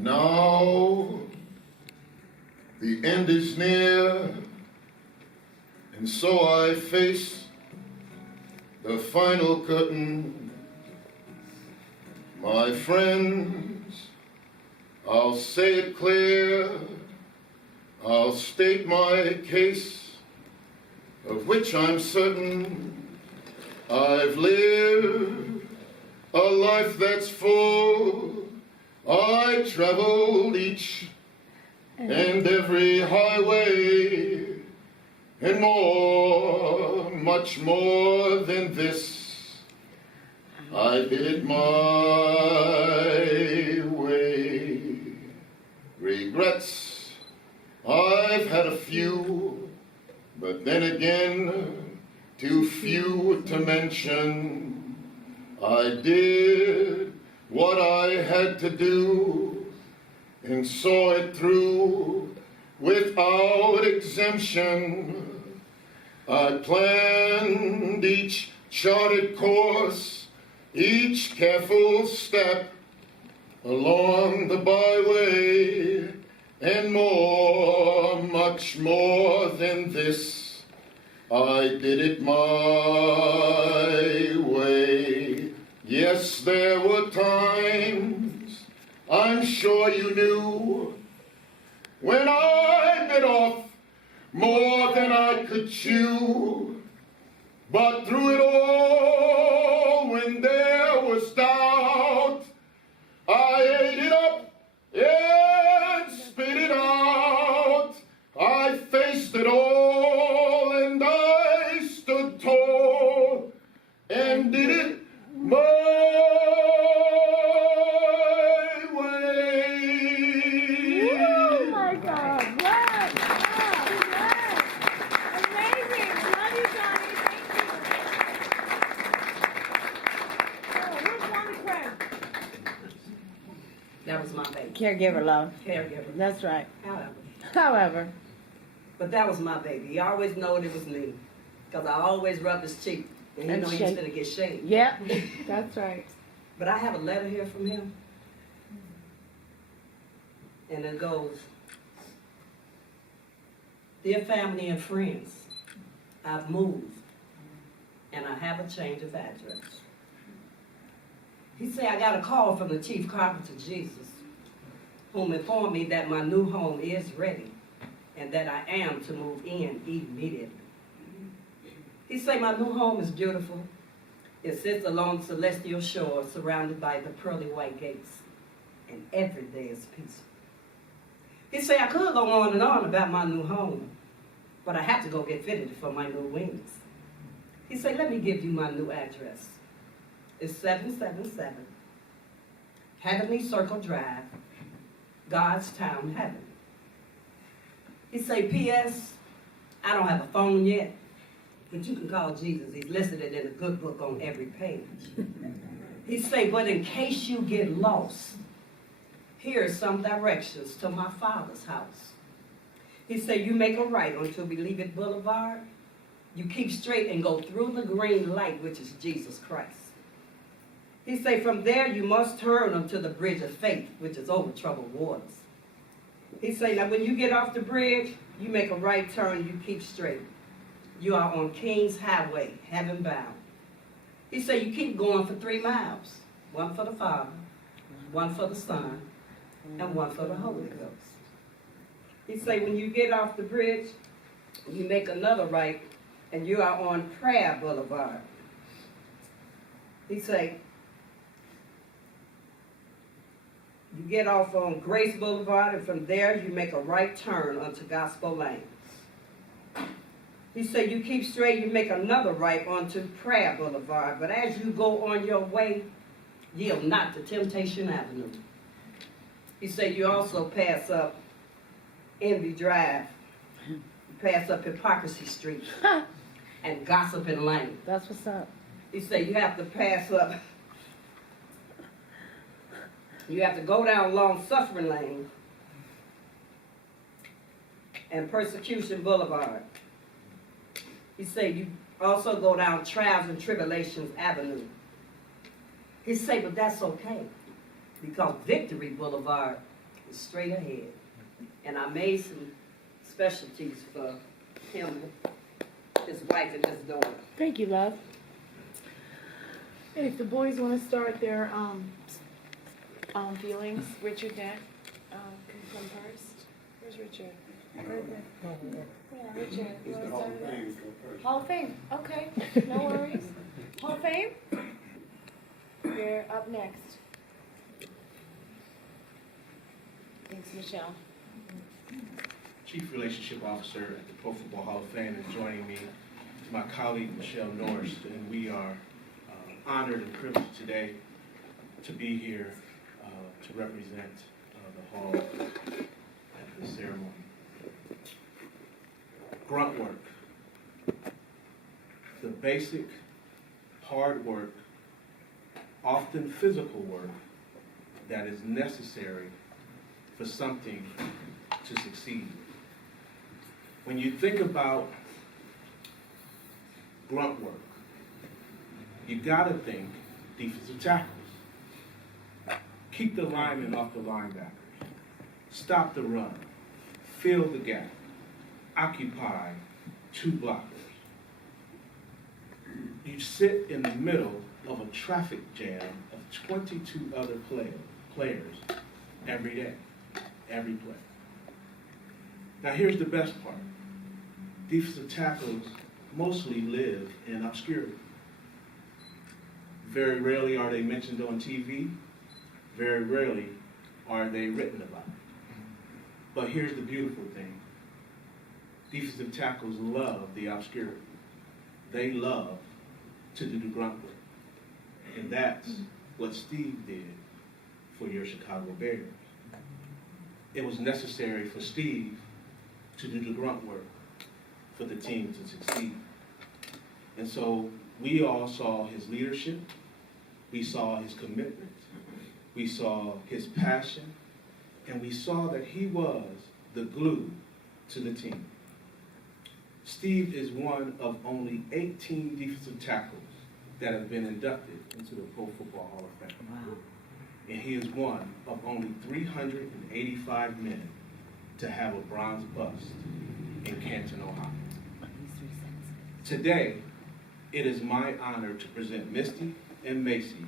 Now the end is near, and so I face the final curtain. My friends, I'll say it clear, I'll state my case, of which I'm certain. I've lived a life that's full. I traveled each and every highway, and more, much more than this, I did it my way. Regrets, I've had a few, but then again, too few to mention. I did what I had to do and saw it through without exemption. I planned each charted course, each careful step along the byway, and more, much more than this, I did it my way. Yes, there were times, I'm sure you knew, when I bit off more than I could chew. But through it all, when there was doubt, I ate it up and spit it out. I faced it all and I stood tall and did it my way. Oh my God! Yes! Yes! Amazing! Love you, Johnny. Thank you. Oh, where's Johnny Craig? That was my baby. Caregiver love. Caregiver. That's right. However. However. But that was my baby. He always knowed it was me. Because I always rubbed his cheek. And he And know he was shake. going to get shaved. Yep. That's right. But I have a letter here from him. And it goes, "Dear family and friends, I've moved. And I have a change of address." He said, "I got a call from the chief carpenter, Jesus, whom informed me that my new home is ready and that I am to move in immediately. He said, my new home is beautiful. It sits along celestial shore surrounded by the pearly white gates, and every day is peaceful. He said, I could go on and on about my new home, but I have to go get fitted for my new wings. He said, let me give you my new address. It's 777 Heavenly Circle Drive, God's Town, Heaven. He say, P.S., I don't have a phone yet, but you can call Jesus. He's listed it in a good book on every page. He say, but in case you get lost, here are some directions to my Father's house. He say, you make a right onto Believe It Boulevard. You keep straight and go through the green light, which is Jesus Christ. He say, from there you must turn onto the bridge of faith, which is over troubled waters. He say, now when you get off the bridge, you make a right turn, you keep straight. You are on King's Highway, heaven bound. He say, you keep going for 3 miles. One for the Father, one for the Son, and one for the Holy Ghost. He say, when you get off the bridge, you make another right, and you are on Prayer Boulevard. He say, you get off on Grace Boulevard, and from there you make a right turn onto Gospel Lane. He said, you keep straight, you make another right onto Prayer Boulevard, but as you go on your way, yield not to Temptation Avenue. He said, you also pass up Envy Drive, you pass up Hypocrisy Street, and Gossiping Lane. That's what's up. He said, you have to pass up, you have to go down Long Suffering Lane and Persecution Boulevard. He said, you also go down Trials and Tribulations Avenue. He said, but that's okay, because Victory Boulevard is straight ahead. And I made some specialties for him, his wife, and his daughter. Thank you, love. If the boys want to start their feelings, Richard Dent can come first. Where's Richard? Yeah, Richard. You want to start with that? Hall of Fame. Okay, no worries. Hall of Fame. You're up next. Thanks, Michelle. Chief Relationship Officer at the Pro Football Hall of Fame, and joining me is my colleague Michelle Norris, and we are honored and privileged today to be here to represent the Hall at this ceremony. Grunt work, the basic, hard work, often physical work that is necessary for something to succeed. When you think about grunt work, you gotta think defensive tackles. Keep the linemen off the linebackers. Stop the run. Fill the gap. Occupy two blockers. You sit in the middle of a traffic jam of 22 other players every day, every play. Now here's the best part. Defensive tackles mostly live in obscurity. Very rarely are they mentioned on TV. Very rarely are they written about. But here's the beautiful thing. Defensive tackles love the obscurity. They love to do the grunt work. And that's what Steve did for your Chicago Bears. It was necessary for Steve to do the grunt work for the team to succeed. And so we all saw his leadership, we saw his commitment, we saw his passion, and we saw that he was the glue to the team. Steve is one of only 18 defensive tackles that have been inducted into the Pro Football Hall of Fame. Wow. And he is one of only 385 men to have a bronze bust in Canton, Ohio. Today, it is my honor to present Misty and Macy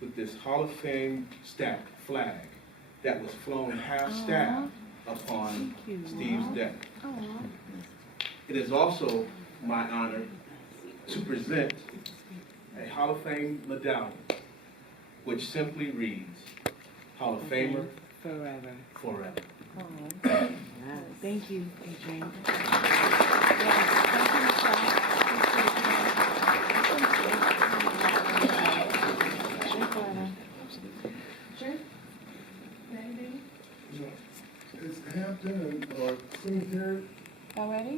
with this Hall of Fame stacked flag that was flown half-staff upon Steve's death. It is also my honor to present a Hall of Fame medallion, which simply reads, Hall of Famer Forever. forever. Oh, thank you, Adrian. Yes, thank you, Michelle. Sure. Anything? Is Hampton or Singletary? Already?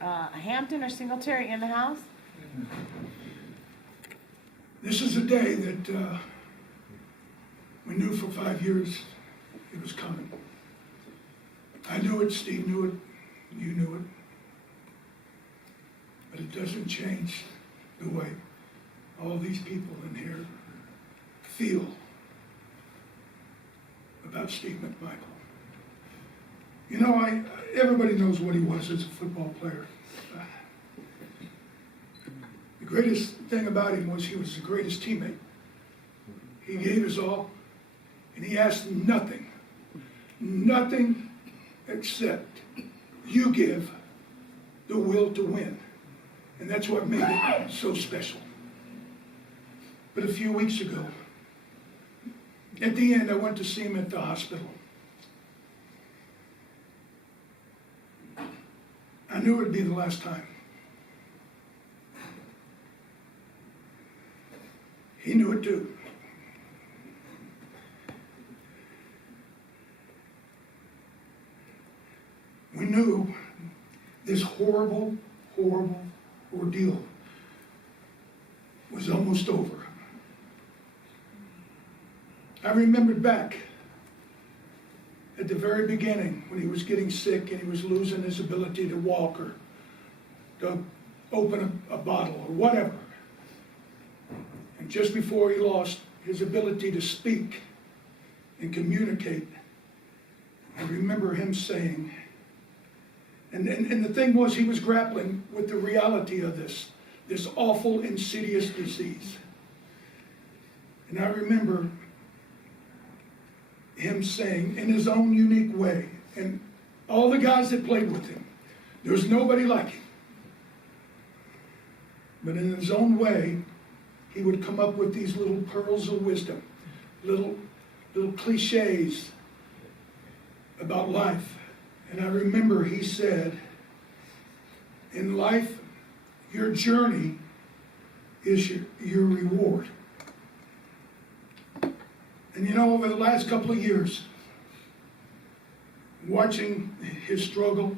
Hampton or Singletary in the house? This is a day that we knew for 5 years it was coming. I knew it, Steve knew it, you knew it. But it doesn't change the way all these people in here feel about Steve McMichael. You know, everybody knows what he was as a football player. The greatest thing about him was he was the greatest teammate. He gave his all, and he asked nothing except you give the will to win. And that's what made it so special. But a few weeks ago, at the end, I went to see him at the hospital. I knew it would be the last time. He knew it too. We knew this horrible, horrible ordeal was almost over. I remembered back at the very beginning when he was getting sick and he was losing his ability to walk or to open a bottle or whatever. And just before he lost his ability to speak and communicate. I remember him saying, and the thing was, he was grappling with the reality of this awful, insidious disease. And I remember him saying, in his own unique way, and all the guys that played with him, there's nobody like him. But in his own way, he would come up with these little pearls of wisdom, little cliches about life. And I remember he said, in life, your journey is your reward. And you know, over the last couple of years, watching his struggle,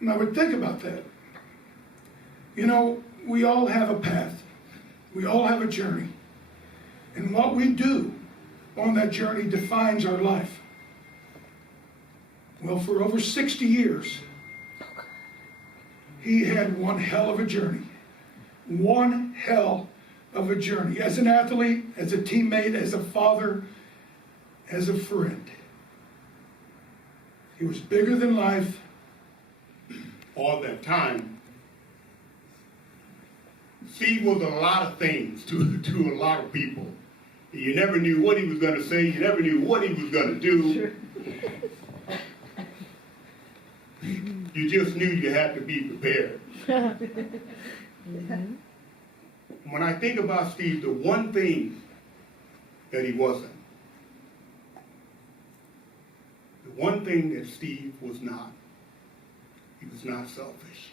and I would think about that. You know, we all have a path. We all have a journey. And what we do on that journey defines our life. Well, for over 60 years, he had one hell of a journey. One hell of a journey. As an athlete, as a teammate, as a father, as a friend. He was bigger than life. All that time, Steve was a lot of things to a lot of people. You never knew what he was going to say. You never knew what he was going to do. Sure. You just knew you had to be prepared. Mm-hmm. When I think about Steve, the one thing that he wasn't, the one thing that Steve was not, he was not selfish.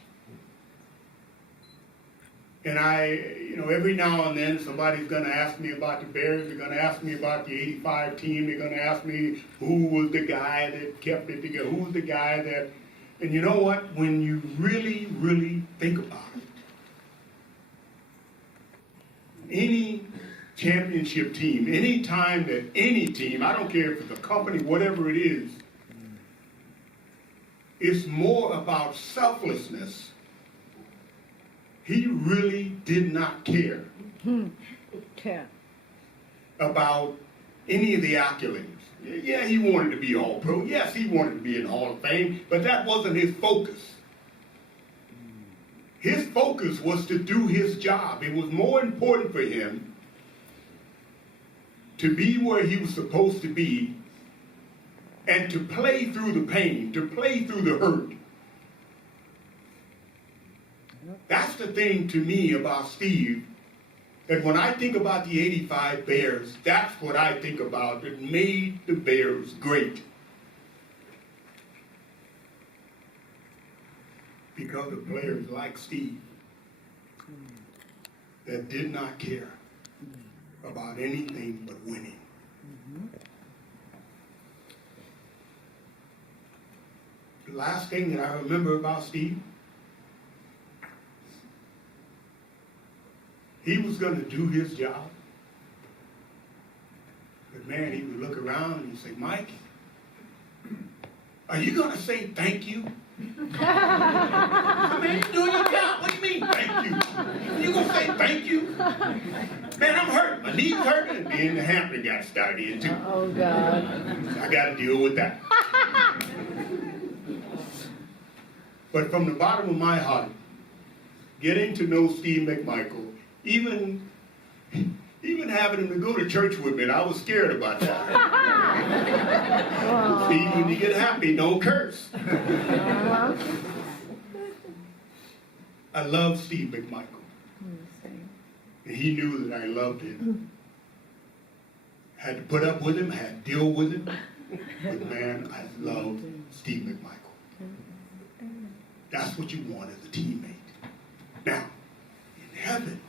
And every now and then somebody's going to ask me about the Bears. They're going to ask me about the '85 team. They're going to ask me who was the guy that kept it together, who was the guy that, and you know what? When you really, really think about it, any championship team, any time that any team, I don't care if it's a company, whatever it is, it's more about selflessness. He really did not care about any of the accolades. Yeah, he wanted to be All-Pro. Yes, he wanted to be in Hall of Fame, but that wasn't his focus. His focus was to do his job. It was more important for him to be where he was supposed to be and to play through the pain, to play through the hurt. That's the thing to me about Steve, that when I think about the '85 Bears, that's what I think about that made the Bears great. Because of players like Steve that did not care about anything but winning. The last thing that I remember about Steve, he was going to do his job. But man, he would look around and he'd say, Mike, are you going to say thank you? I mean, you're doing your job. What do you mean, thank you? You going to say thank you? Man, I'm hurt. My knee's hurting. And then the hamstring got started in too. Oh, God. I got to deal with that. But from the bottom of my heart, getting to know Steve McMichael, even having him to go to church with me, and I was scared about that. Steve, when you get happy, don't curse. I love Steve McMichael. And he knew that I loved him. Had to put up with him, had to deal with him. But man, I love Steve McMichael. That's what you want as a teammate. Now, in heaven,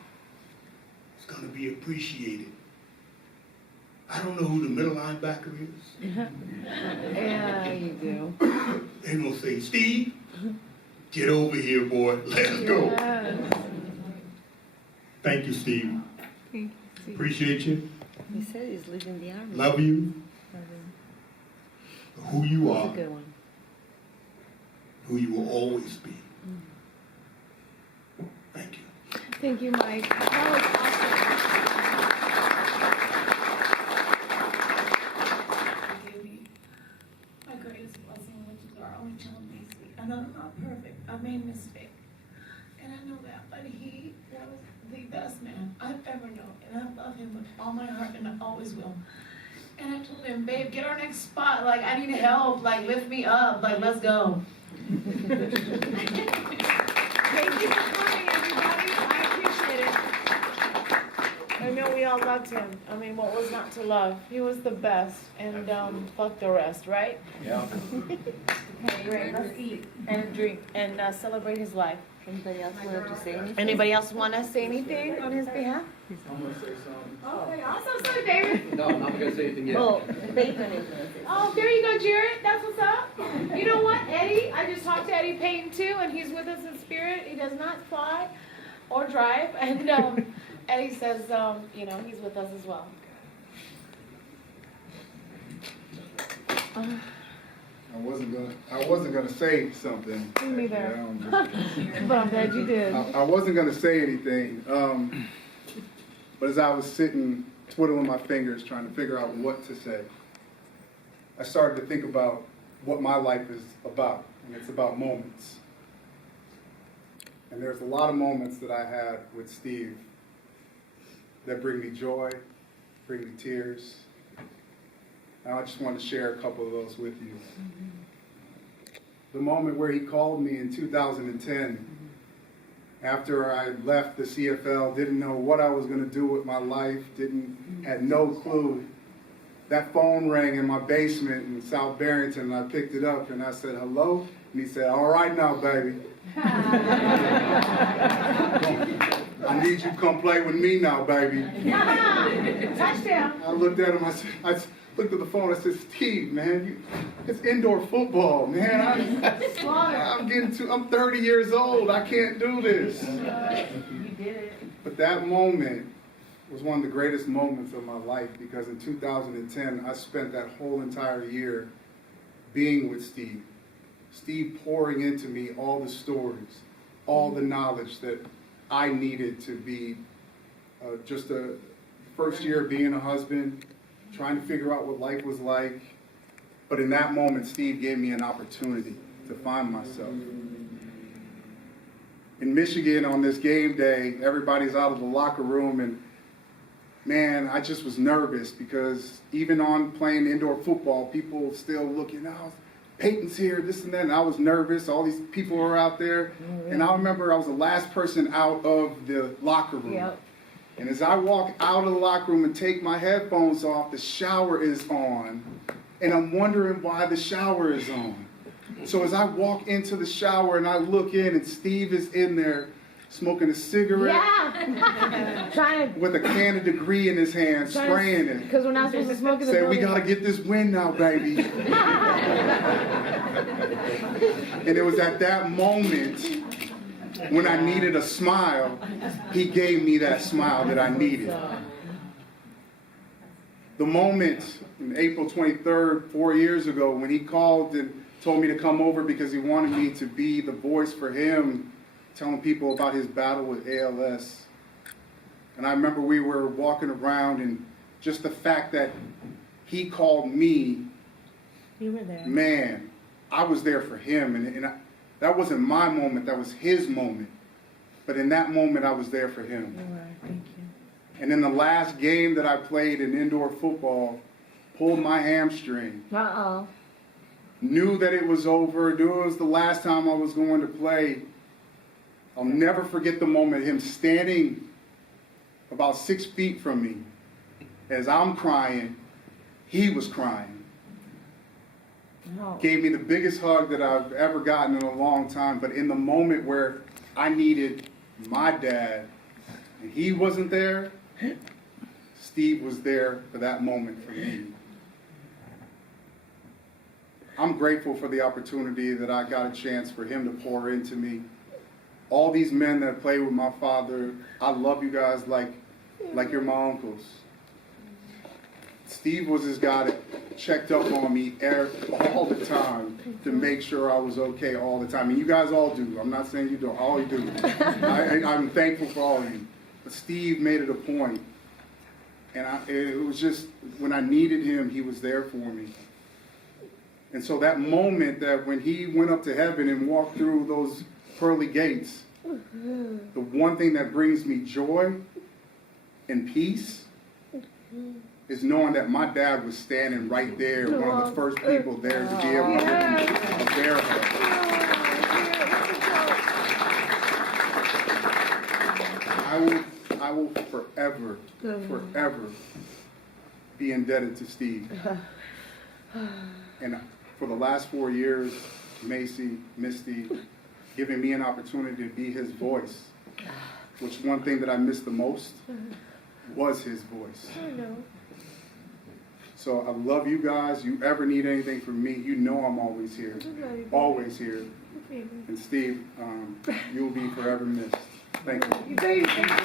it's going to be appreciated. I don't know who the middle linebacker is. Yeah, you do. They're going to say, Steve, get over here, boy. Let's go. Yes. Thank you, Steve. Appreciate you. He said he's leaving the army. Love you. Who you That's are. a good one. Who you will always be. Thank you. Thank you, Mike. That was awesome. know, and I love him with all my heart, and I always will. And I told him, babe, get our next spot. Like, I need help. Like, lift me up. Like, let's go. Thank you for coming, everybody. I appreciate it. I know we all loved him. I mean, what was not to love? He was the best. And fuck the rest, right? Yeah. Okay, great. Let's eat and drink and celebrate his life. Anybody else want to say anything? Anybody else want to say anything on his behalf? I'm gonna say something. Okay, awesome. Sorry, David. No, I'm not gonna say anything yet. Oh, Peyton is gonna say. Oh, there you go, Jared. That's what's up. You know what, Eddie? I just talked to Eddie Payton too, and he's with us in spirit. He does not fly or drive, and Eddie says, you know, he's with us as well. I wasn't gonna say something. Me there. Yeah, But I'm glad you did. I wasn't gonna say anything. But as I was sitting, twiddling my fingers, trying to figure out what to say, I started to think about what my life is about, and it's about moments. And there's a lot of moments that I had with Steve that bring me joy, bring me tears. And I just want to share a couple of those with you. The moment where he called me in 2010, after I left the CFL, didn't know what I was going to do with my life, had no clue. That phone rang in my basement in South Barrington, and I picked it up and I said, hello? And he said, all right now, baby. I need you to come play with me now, baby. Touchdown. I looked at him, I looked at the phone, I said, Steve, man, it's indoor football, man. I'm 30 years old, I can't do this. You did it. But that moment was one of the greatest moments of my life, because in 2010, I spent that whole entire year being with Steve. Steve pouring into me all the stories, all the knowledge that I needed to be just a first year being a husband, trying to figure out what life was like. But in that moment, Steve gave me an opportunity to find myself. In Michigan on this game day, everybody's out of the locker room, and man, I just was nervous because even on playing indoor football, people still looking, oh, Peyton's here, this and that, and I was nervous. All these people were out there, and I remember I was the last person out of the locker room. Yep. And as I walk out of the locker room and take my headphones off, the shower is on, and I'm wondering why the shower is on. So as I walk into the shower and I look in, and Steve is in there smoking a cigarette Trying to. with a can of Degree in his hand, spraying it. Because we're not supposed to smoke in the Say, we building. gotta get this win now, baby. And it was at that moment when I needed a smile, he gave me that smile that I needed. The moment, on April 23rd, 4 years ago, when he called and told me to come over because he wanted me to be the voice for him, telling people about his battle with ALS. And I remember we were walking around, and just the fact that he called me, You were there. man, I was there for him. And that wasn't my moment, that was his moment. But in that moment, I was there for him. You were. Thank you. And in the last game that I played in indoor football, pulled my hamstring. Uh-oh. Knew that it was over, knew it was the last time I was going to play. I'll never forget the moment, him standing about 6 feet from me. As I'm crying, he was crying. No. Gave me the biggest hug that I've ever gotten in a long time, but in the moment where I needed my dad, and he wasn't there, Steve was there for that moment for me. I'm grateful for the opportunity that I got a chance for him to pour into me. All these men that play with my father, I love you guys like you're my uncles. Steve was this guy that checked up on me all the time to make sure I was okay all the time. And you guys all do. I'm not saying you don't. All you do. I'm thankful for all of you. But Steve made it a point. And it was just, when I needed him, he was there for me. And so that moment that when he went up to heaven and walked through those pearly gates, the one thing that brings me joy and peace is knowing that my dad was standing right there, one of the first people there to be able to give me a bear hug. I will forever be indebted to Steve. And for the last 4 years, Macy, Misty, giving me an opportunity to be his voice, which one thing that I missed the most was his voice. I know. So I love you guys. You ever need anything from me, you know I'm always here. Always here. And Steve, you'll be forever missed. Thank you. You baby, thank you.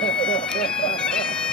Ha ha ha.